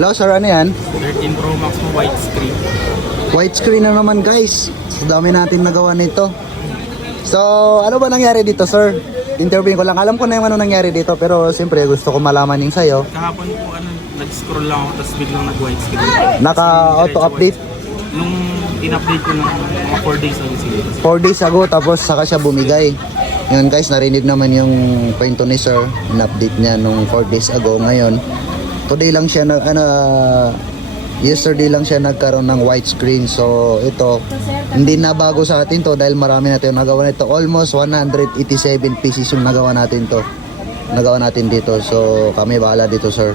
Hello sir, ano yan? 13 Pro Max mo widescreen. Widescreen na naman guys. Sa dami natin nagawa nito. So, ano ba nangyari dito sir? Interviewin ko lang. Alam ko na yung ano nangyari dito, pero siyempre gusto ko malaman yung sa'yo. Kahapon po nag-scroll lang ako tapos biglang nag-widescreen. Naka-auto-update? Nung in-update ko ng mga 4 days ago siguro. 4 days ago, tapos saka siya bumigay. Yun guys, narinig naman yung kwento ni sir. In-update niya nung 4 days ago. Ngayon, today lang siya yesterday lang siya nagkaroon ng widescreen. So ito, hindi na bago sa atin to dahil marami natin nagawa nito. Almost 187 pieces yung nagawa natin to. Nagawa natin dito. So kami bahala dito sir.